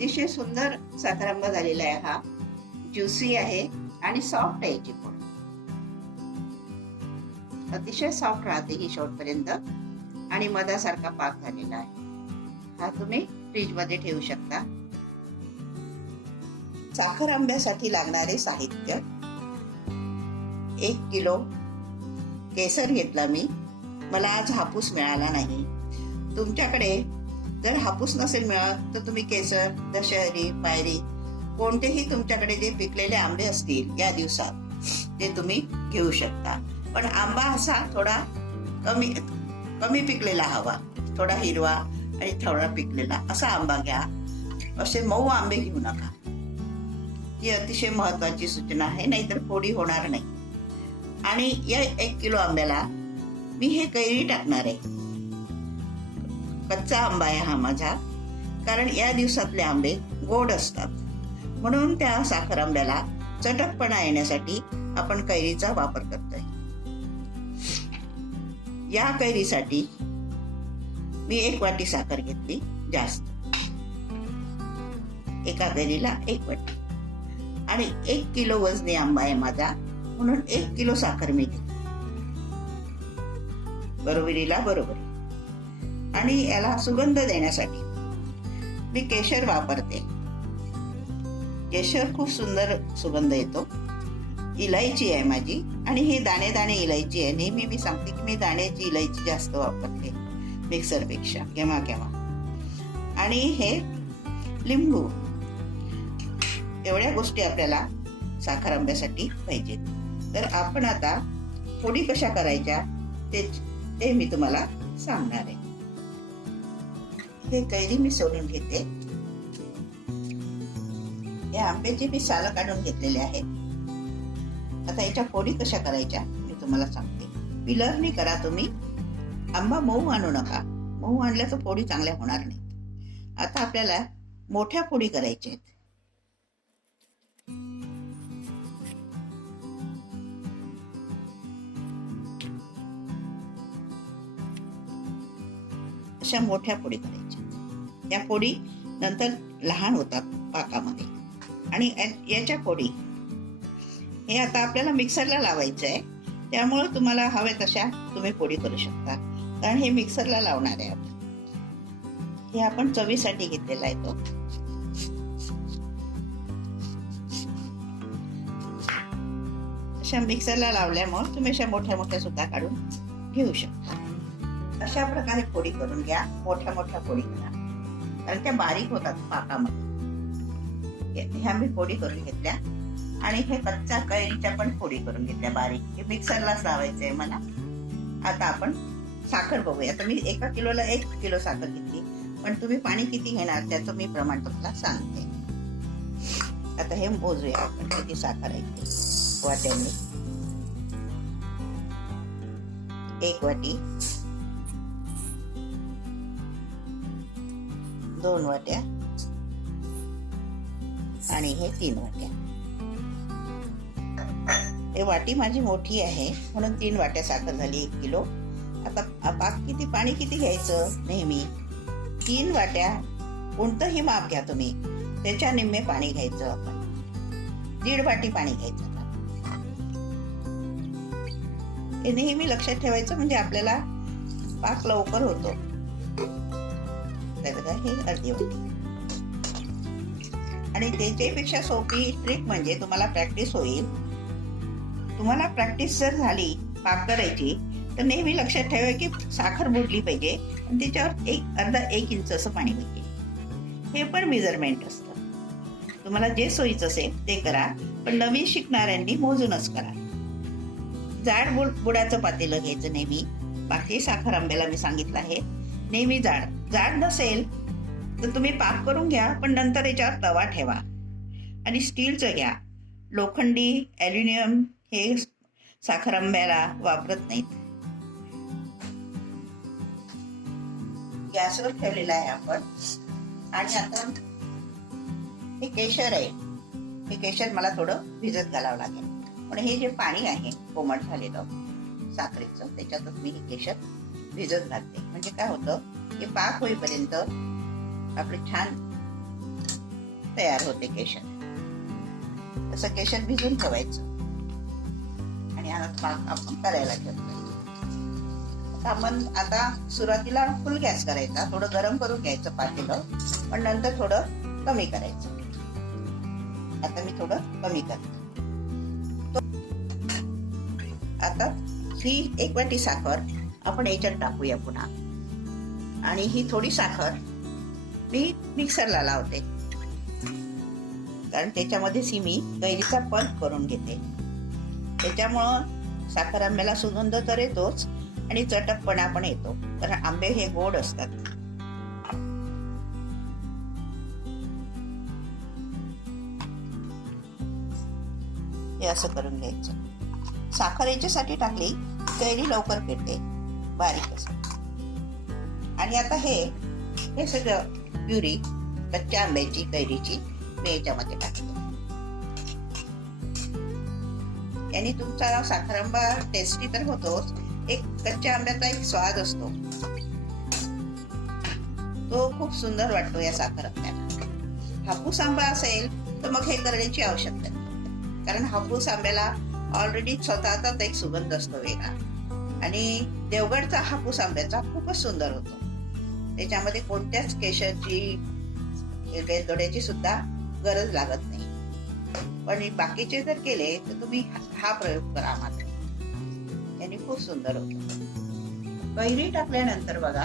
अतिशय सुंदर साखरांबा झालेला आहे हा. ज्युसी आहे आणि सॉफ्ट आहे याची पोळी. अतिशय सॉफ्ट राहते ही शेवटपर्यंत आणि मधासारखा पाक झालेला आहे. हा तुम्ही फ्रीज मध्ये ठेवू शकता. साखर आंब्यासाठी लागणारे साहित्य: 1 किलो केसर घेतला मी. मला आज हापूस मिळाला नाही. तुमच्याकडे जर हापूस नसेल मिळत तर तुम्ही केसर, दशहरी, पायरी कोणतेही तुमच्याकडे जे पिकलेले आंबे असतील या दिवसात ते तुम्ही घेऊ शकता. पण आंबा असा थोडा कमी पिकलेला हवा, थोडा हिरवा आणि थोडा पिकलेला असा आंबा घ्या. असे मऊ आंबे घेऊ नका. ही अतिशय महत्वाची सूचना आहे, नाहीतर फोडी होणार नाही. आणि या 1 किलो आंब्याला मी हे कैरी टाकणार आहे. कच्चा आंबा आहे हा माझा, कारण या दिवसातले आंबे गोड असतात. म्हणून त्या साखर आंब्याला चटकपणा येण्यासाठी आपण कैरीचा वापर करतोय. या कैरीसाठी मी 1 वाटी साखर घेतली, जास्त. एका कैरीला 1 वाटी. आणि 1 किलो वजनी आंबा आहे माझा, म्हणून 1 किलो साखर मी घेतली. बरोबरीला बरोबरी. आणि याला सुगंध देण्यासाठी मी केशर वापरते. केशर खूप सुंदर सुगंध येतो. इलायची आहे माझी, आणि ही दाणे दाणे इलायची आहे. नेहमी मी सांगते की मी दाण्याची इलायची जास्त वापरते मिक्सर पेक्षा, केव्हा केव्हा. आणि हे लिंबू. एवढ्या गोष्टी आपल्याला साखर आंब्यासाठी पाहिजेत. तर आपण आता फोडी कशा करायच्या ते मी तुम्हाला सांगणार आहे. हे कैरी मी सोलून घेते. या आंब्याची मी सालं काढून घेतलेले आहेत. आता याच्या फोडी कशा करायच्या मी तुम्हाला सांगते. पिलरनी करा तुम्ही. आंबा मऊ आणू नका. मऊ आणल्या तर फोडी चांगल्या होणार नाही. आता आपल्याला मोठ्या फोडी करायच्या आहेत. अशा मोठ्या फोडी करायच्या. त्या फोडी नंतर लहान होतात पाकामध्ये. आणि याच्या फोडी हे आता आपल्याला मिक्सरला लावायचं आहे. त्यामुळे तुम्हाला हवे तशा तुम्ही फोडी करू शकता, कारण हे मिक्सरला लावणार आहे आपण. हे आपण चवीसाठी घेतलेला आहे तो. अशा मिक्सरला लावल्यामुळे तुम्ही अशा मोठ्या मोठ्या सुद्धा काढून घेऊ शकता. अशा प्रकारे फोडी करून घ्या. मोठ्या मोठ्या फोडी करा, कारण त्या बारीक होतात पाकामध्ये. ह्या मी फोडी करून घेतल्या. आणि हे कच्च्या कैरीच्या पण फोडी करून घेतल्या बारीक. हे मिक्सरलाच लावायचं आहे मला. आता आपण साखर बघूया. आता मी 1 किलोला 1 किलो साखर घेतली, पण तुम्ही पाणी किती घेणार त्याचं मी प्रमाण तुम्हाला सांगते. आता हे मोजूया आपण किती साखर आहे ते वाट्याने. 1 वाटी, 2 वाट्या आणि हे 3 वाट्या. हे वाटी माझी मोठी आहे म्हणून 3 वाट्या साखर झाली 1 किलो. आता पाणी किती घ्यायचं? नेहमी 3 वाट्या कोणतंही माप घ्या तुम्ही, त्याच्या निम्मे पाणी घ्यायचं. आपण 1.5 वाटी पाणी घ्यायचं. हे नेहमी लक्षात ठेवायचं, म्हणजे आपल्याला पाक लवकर होतो. हे 1/2 वाटी. आणि त्याच्यापेक्षा सोपी ट्रिक म्हणजे तुम्हाला प्रॅक्टिस होईल. तुम्हाला प्रॅक्टिस जर झाली पाक करायची तर नेहमी लक्षात ठेवा की साखर बुडली पाहिजे आणि त्याच्यावर अर्धा 1 इंच असं पाणी पाहिजे. हे पण मेजरमेंट असतं. तुम्हाला जे सोयीचं असेल ते करा, पण नवीन शिकणाऱ्यांनी मोजूनच करा. जाड बुडाचं पातेलं घ्यायचं नेहमी. बाकी साखर आंब्याला मी सांगितलं आहे नेहमी जाड नसेल तर तुम्ही पाक करून घ्या, पण नंतर याच्यावर तवा ठेवा. आणि स्टीलचं घ्या. लोखंडी, ॲल्युमिनियम हे साखर आंब्याला वापरत नाहीत. गॅसवर ठेवलेला आहे आपण. आणि आता हे केशर आहे. हे केशर मला थोडं भिजत घालावं लागेल. पण हे जे पाणी आहे कोमट झालेलं साखरेचं, त्याच्यातच मी हे केशर भिजत घालते. म्हणजे काय होतं, हे पाक होईपर्यंत आपले छान तयार होते केशर. तसं केशर भिजून ठेवायचं आणि आता पाक आपण करायला घेतोय. आता सुरुवातीला फुल गॅस करायचा, थोडं गरम करून घ्यायचं पातेलं, पण नंतर थोडं कमी करायचं. आता मी थोडं कमी करते. आता ही 1 वाटी साखर आपण याच्यात टाकूया पुन्हा, आणि ही थोडी साखर मी मिक्सरला लावते, कारण त्याच्यामध्येच मी कैरीचा पल्प करून घेते. त्याच्यामुळं साखर आंब्याला सुगंध तर येतोच आणि चटकपणा पण येतो, कारण आंबे हे गोड असतात. हे असं करून घ्यायचं. साखर याच्यासाठी टाकली, कैरी लवकर पिळते बारीक असं. आणि आता हे सगळं प्युरी कच्च्या आंब्याची कैरीची मी याच्यामध्ये टाकते. याने तुमचा साखरांबा टेस्टी तर होतोच, एक कच्च्या आंब्याचा एक स्वाद असतो, तो खूप सुंदर वाटतो या साखर आंब्याला. हापूस आंबा असेल तर मग हे करण्याची आवश्यकता नाही, कारण हापूस आंब्याला ऑलरेडी स्वतःचाच एक सुगंध असतो वेगळा, आणि देवगडचा हापूस आंब्याचा खूपच सुंदर होतो. त्याच्यामध्ये कोणत्याच केशरची वेलदोड्याची सुद्धा गरज लागत नाही. पण बाकीचे जर केले तर तुम्ही हा प्रयोग करा मात्र, याने खूप सुंदर होतो. कैरी टाकल्यानंतर बघा,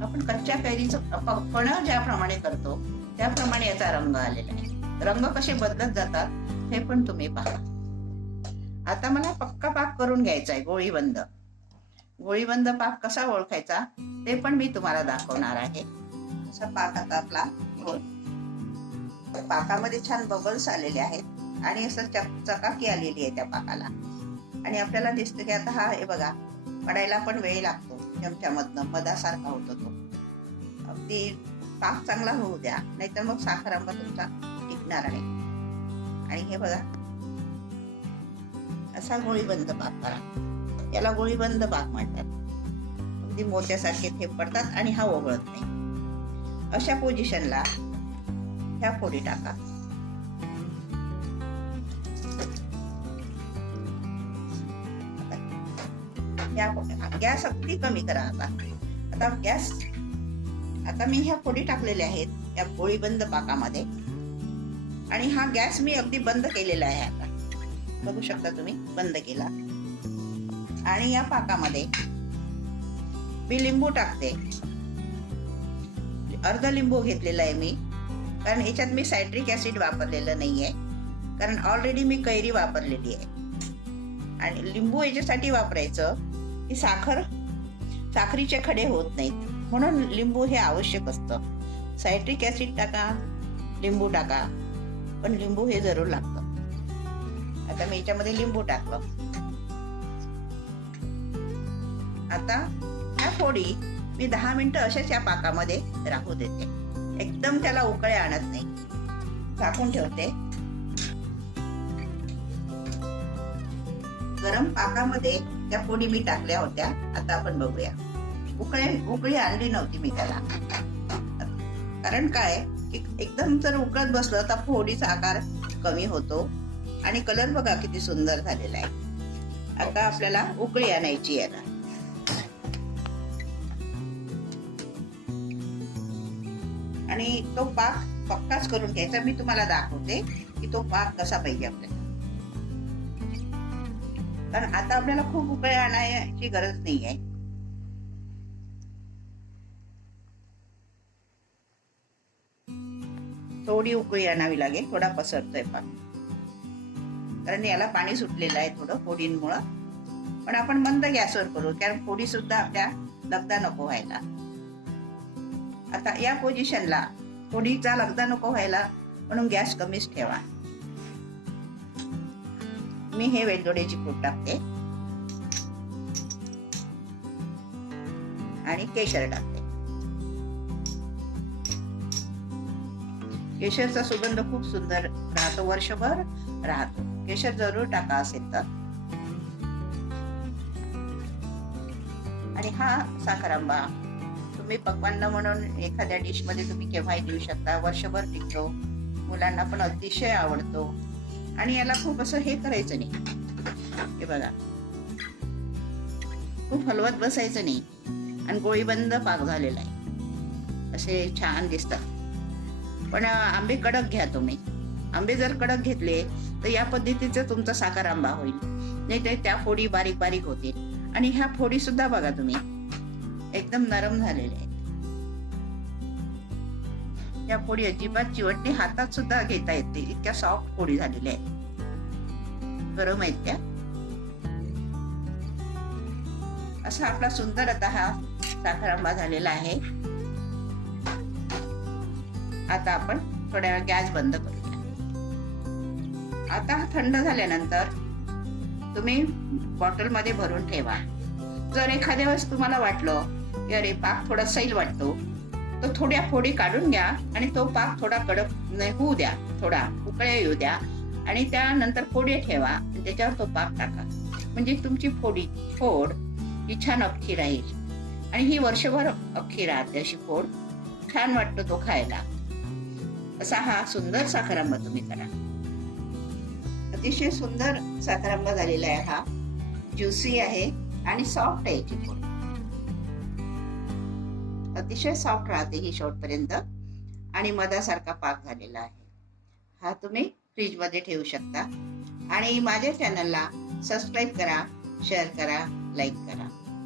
आपण कच्च्या कैरीचं पण ज्याप्रमाणे करतो त्याप्रमाणे याचा रंग आलेला आहे. रंग कसे बदलत जातात हे पण तुम्ही पहा. आता मला पक्का पाक करून घ्यायचा आहे, गोळीबंद. गोळीबंद पाक कसा ओळखायचा ते पण मी तुम्हाला दाखवणार आहे. असा पाक आता आपला पाकामध्ये छान बबल्स आलेले आहेत आणि असं चकाकी आलेली आहे त्या पाकाला, आणि आपल्याला दिसतं की आता हा हे बघा पडायला पण वेळ लागतो, चमच्यामधनं मधासारखा होतो तो. अगदी पाक चांगला होऊ द्या, नाहीतर मग साखरांबा तुमचा टिकणार नाही. आणि हे बघा असा गोळीबंद पाक करा, याला गोळीबंद पाक म्हणतात. अगदी मोत्यासारखे थेंब पडतात आणि हा ओघळत नाही. अशा पोझिशनला ह्या फोडी टाका. गॅस अगदी कमी करा. आता गॅस, आता मी ह्या फोडी टाकलेल्या आहेत या गोळीबंद पाकामध्ये, आणि हा गॅस मी अगदी बंद केलेला आहे. आता बघू शकता तुम्ही, बंद केला. आणि या पाकामध्ये मी लिंबू टाकते. अर्ध लिंबू घेतलेला आहे मी, कारण याच्यात मी सायट्रिक ऍसिड वापरलेलं नाहीये, कारण ऑलरेडी मी कैरी वापरलेली आहे. आणि लिंबू याच्यासाठी वापरायचं की साखरीचे खडे होत नाहीत, म्हणून लिंबू हे आवश्यक असतं. सायट्रिक ऍसिड टाका, लिंबू टाका, पण लिंबू हे जरूर लागतं. आता मी याच्यामध्ये लिंबू टाकलं. आता ह्या फोडी मी 10 मिनिटं अशाच या पाकामध्ये राहू देते. एकदम त्याला उकळ्या आणत नाही, झाकून ठेवते. गरम पाकामध्ये त्या फोडी मी टाकल्या होत्या. आता आपण बघूया. उकळी आणली नव्हती मी त्याला, कारण काय एकदम जर उकळत बसलं तर फोडीचा आकार कमी होतो आणि कलर बघा किती सुंदर झालेला आहे. आता आपल्याला उकळी आणायची आहे. आणि तो पाक पक्काच करून घ्यायचा. मी तुम्हाला दाखवते की तो पाक कसा पाहिजे आपल्याला, कारण आता आपल्याला खूप उकळी आणायची गरज नाही आहे. थोडी उकळी आणावी लागेल, थोडा पसरतोय पाक, कारण याला पाणी सुटलेलं आहे थोडं फोडींमुळं. पण आपण मंद गॅसवर करू, कारण फोडी सुद्धा आपल्या लगदा नको व्हायला. आता या पोझिशनला फोडीचा लगदा नको व्हायला म्हणून गॅस कमीच ठेवा. मी हे वेलदोड्याची पूड टाकते आणि केशर टाकते. केशरचा सुगंध खूप सुंदर राहतो, वर्षभर राहतो. केशर जरूर टाका असेल तर. आणि हा साखरांबा तुम्ही पक्वान्न म्हणून एखाद्या डिश मध्ये तुम्ही केव्हाही देऊ शकता, वर्षभर टिकतो. मुलांना पण अतिशय आवडतो. आणि याला खूप असं हे करायचं नाही, हे बघा, खूप हलवत बसायचं नाही. आणि गोळीबंद पाक झालेला आहे, असे छान दिसतात. पण आंबे कडक घ्या तुम्ही. आंबे जर कडक घेतले तर या पद्धतीचा तुमचा साखर आंबा होईल, नाही तर त्या फोडी बारीक बारीक होतील. आणि ह्या फोडी सुद्धा बघा तुम्ही एकदम नरम झालेल्या आहेत. या फोडी अजिबात चिवटणे, हातात सुद्धा घेता येते, इतक्या सॉफ्ट फोडी झालेल्या आहेत. गरम आहेत त्या. असा आपला सुंदर आता हा साखर आंबा झालेला आहे. आता आपण थोड्या वेळ गॅस बंद करूया. आता हा थंड झाल्यानंतर तुम्ही बॉटल मध्ये भरून ठेवा. जर एखाद्या वेळेस तुम्हाला वाटलं की अरे पाक थोडा सैल वाटतो, तर थोड्या फोडी काढून घ्या आणि तो पाक थोडा कडक होऊ द्या, थोडा उकळ्या येऊ द्या आणि त्यानंतर फोडी ठेवा आणि त्याच्यावर तो पाक टाका. म्हणजे तुमची फोड ही छान अख्खी राहील आणि ही वर्षभर अख्खी राहते. अशी फोड छान वाटतो तो खायला. असा हा सुंदर साखरांबा तुम्ही करा. अतिशय सुंदर साखरांबा झालेला आहे हा. ज्युसी आहे आणि सॉफ्ट आहे याची फोड. अतिशय सॉफ्ट राहते ही शेवटपर्यंत आणि मधासारखा पाक झालेला आहे. हा तुम्ही फ्रीज मध्ये ठेवू शकता. आणि माझ्या चॅनलला सबस्क्राईब करा, शेअर करा, लाईक करा.